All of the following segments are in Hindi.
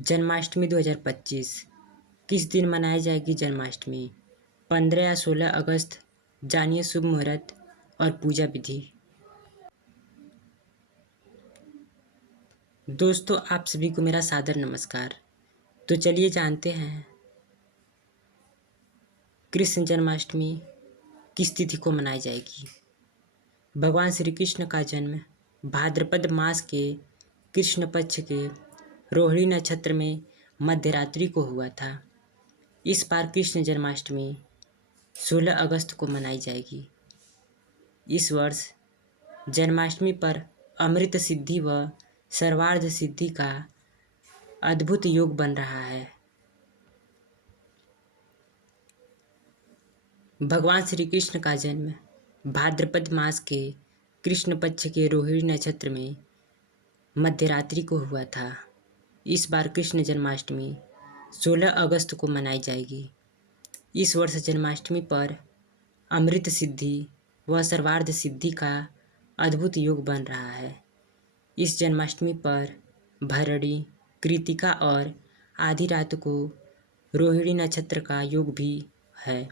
जन्माष्टमी 2025 किस दिन मनाई जाएगी जन्माष्टमी? 15 या 16 अगस्त। जानिए शुभ मुहूर्त और पूजा विधि। दोस्तों, आप सभी को मेरा सादर नमस्कार। तो चलिए जानते हैं कृष्ण जन्माष्टमी किस तिथि को मनाई जाएगी। भगवान श्री कृष्ण का जन्म भाद्रपद मास के कृष्ण पक्ष के रोहिणी नक्षत्र में मध्यरात्रि को हुआ था। इस बार कृष्ण जन्माष्टमी 16 अगस्त को मनाई जाएगी। इस वर्ष जन्माष्टमी पर अमृत सिद्धि व सर्वार्थ सिद्धि का अद्भुत योग बन रहा है। भगवान श्री कृष्ण का जन्म भाद्रपद मास के कृष्ण पक्ष के रोहिणी नक्षत्र में मध्यरात्रि को हुआ था। इस बार कृष्ण जन्माष्टमी 16 अगस्त को मनाई जाएगी। इस वर्ष जन्माष्टमी पर अमृत सिद्धि व सर्वार्थ सिद्धि का अद्भुत योग बन रहा है। इस जन्माष्टमी पर भरणी, कृतिका और आधी रात को रोहिणी नक्षत्र का योग भी है,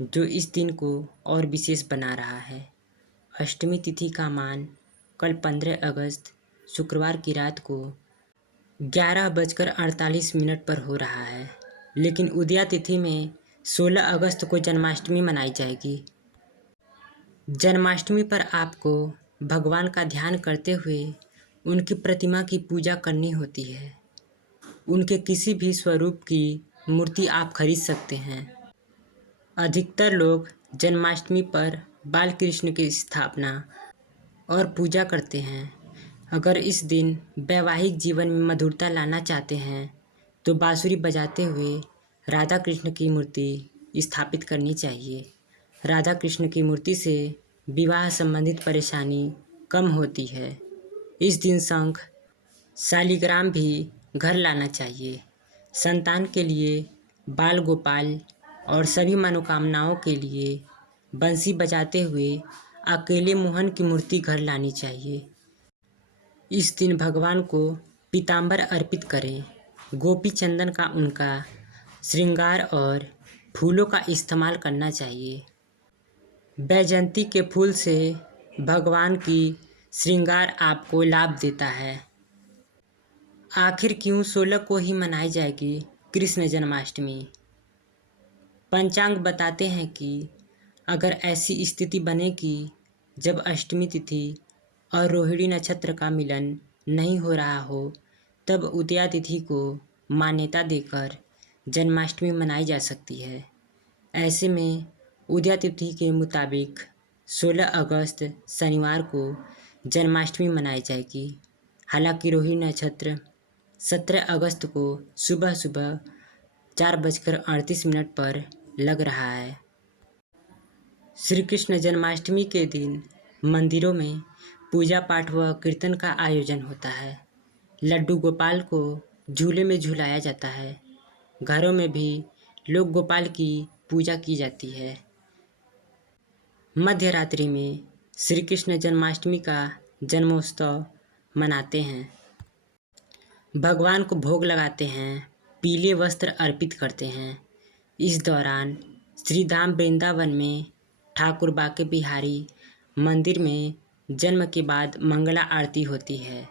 जो इस दिन को और विशेष बना रहा है। अष्टमी तिथि का मान कल 15 अगस्त शुक्रवार की रात को 11:48 पर हो रहा है, लेकिन उदया तिथि में 16 अगस्त को जन्माष्टमी मनाई जाएगी। जन्माष्टमी पर आपको भगवान का ध्यान करते हुए उनकी प्रतिमा की पूजा करनी होती है। उनके किसी भी स्वरूप की मूर्ति आप खरीद सकते हैं। अधिकतर लोग जन्माष्टमी पर बाल कृष्ण की स्थापना और पूजा करते हैं। अगर इस दिन वैवाहिक जीवन में मधुरता लाना चाहते हैं तो बांसुरी बजाते हुए राधा कृष्ण की मूर्ति स्थापित करनी चाहिए। राधा कृष्ण की मूर्ति से विवाह संबंधित परेशानी कम होती है। इस दिन शंख, शालिग्राम भी घर लाना चाहिए। संतान के लिए बाल गोपाल और सभी मनोकामनाओं के लिए बंसी बजाते हुए अकेले मोहन की मूर्ति घर लानी चाहिए। इस दिन भगवान को पीताम्बर अर्पित करें। गोपी चंदन का उनका श्रृंगार और फूलों का इस्तेमाल करना चाहिए। बैजंती के फूल से भगवान की श्रृंगार आपको लाभ देता है। आखिर क्यों 16 को ही मनाई जाएगी कृष्ण जन्माष्टमी? पंचांग बताते हैं कि अगर ऐसी स्थिति बने कि जब अष्टमी तिथि और रोहिणी नक्षत्र का मिलन नहीं हो रहा हो, तब उदया तिथि को मान्यता देकर जन्माष्टमी मनाई जा सकती है। ऐसे में उदया तिथि के मुताबिक 16 अगस्त शनिवार को जन्माष्टमी मनाई जाएगी। हालांकि रोहिणी नक्षत्र 17 अगस्त को सुबह सुबह 4:38 पर लग रहा है। श्री कृष्ण जन्माष्टमी के दिन मंदिरों में पूजा पाठ व कीर्तन का आयोजन होता है। लड्डू गोपाल को झूले में झुलाया जाता है। घरों में भी लोग गोपाल की पूजा की जाती है। मध्यरात्रि में श्री कृष्ण जन्माष्टमी का जन्मोत्सव मनाते हैं। भगवान को भोग लगाते हैं, पीले वस्त्र अर्पित करते हैं। इस दौरान श्री धाम वृंदावन में ठाकुर बाके बिहारी मंदिर में जन्म के बाद मंगला आरती होती है।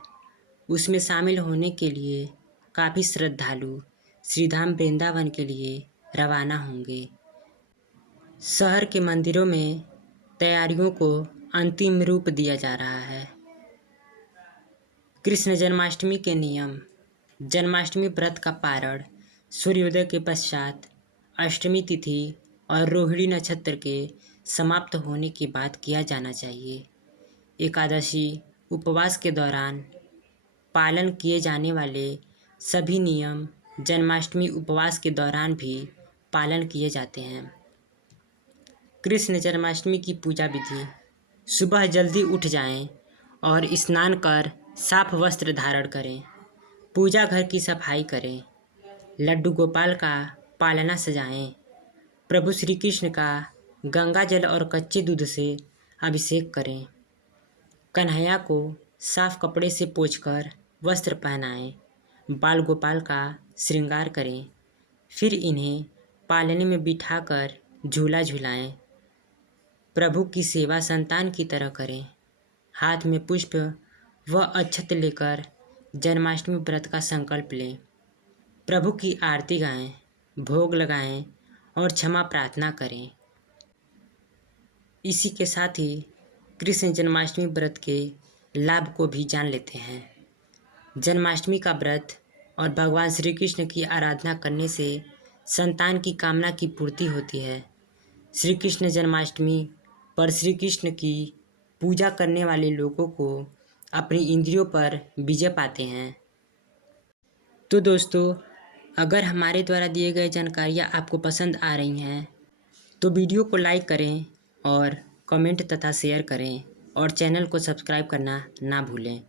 उसमें शामिल होने के लिए काफ़ी श्रद्धालु श्री धाम वृंदावन के लिए रवाना होंगे। शहर के मंदिरों में तैयारियों को अंतिम रूप दिया जा रहा है। कृष्ण जन्माष्टमी के नियम। जन्माष्टमी व्रत का पारण सूर्योदय के पश्चात अष्टमी तिथि और रोहिणी नक्षत्र के समाप्त होने के बाद किया जाना चाहिए। एकादशी उपवास के दौरान पालन किए जाने वाले सभी नियम जन्माष्टमी उपवास के दौरान भी पालन किए जाते हैं। कृष्ण जन्माष्टमी की पूजा विधि। सुबह जल्दी उठ जाएं और स्नान कर साफ वस्त्र धारण करें। पूजा घर की सफाई करें। लड्डू गोपाल का पालना सजाएं। प्रभु श्री कृष्ण का गंगा जल और कच्चे दूध से अभिषेक करें। कन्हैया को साफ कपड़े से पोंछकर वस्त्र पहनाएं। बाल गोपाल का श्रृंगार करें। फिर इन्हें पालने में बिठाकर झूला झुलाएं। प्रभु की सेवा संतान की तरह करें। हाथ में पुष्प व अक्षत लेकर जन्माष्टमी व्रत का संकल्प लें। प्रभु की आरती गाएं, भोग लगाएं और क्षमा प्रार्थना करें। इसी के साथ ही कृष्ण जन्माष्टमी व्रत के लाभ को भी जान लेते हैं। जन्माष्टमी का व्रत और भगवान श्री कृष्ण की आराधना करने से संतान की कामना की पूर्ति होती है। श्री कृष्ण जन्माष्टमी पर श्री कृष्ण की पूजा करने वाले लोगों को अपनी इंद्रियों पर विजय पाते हैं। तो दोस्तों, अगर हमारे द्वारा दिए गए जानकारियाँ आपको पसंद आ रही हैं तो वीडियो को लाइक करें और कमेंट तथा शेयर करें और चैनल को सब्सक्राइब करना ना भूलें।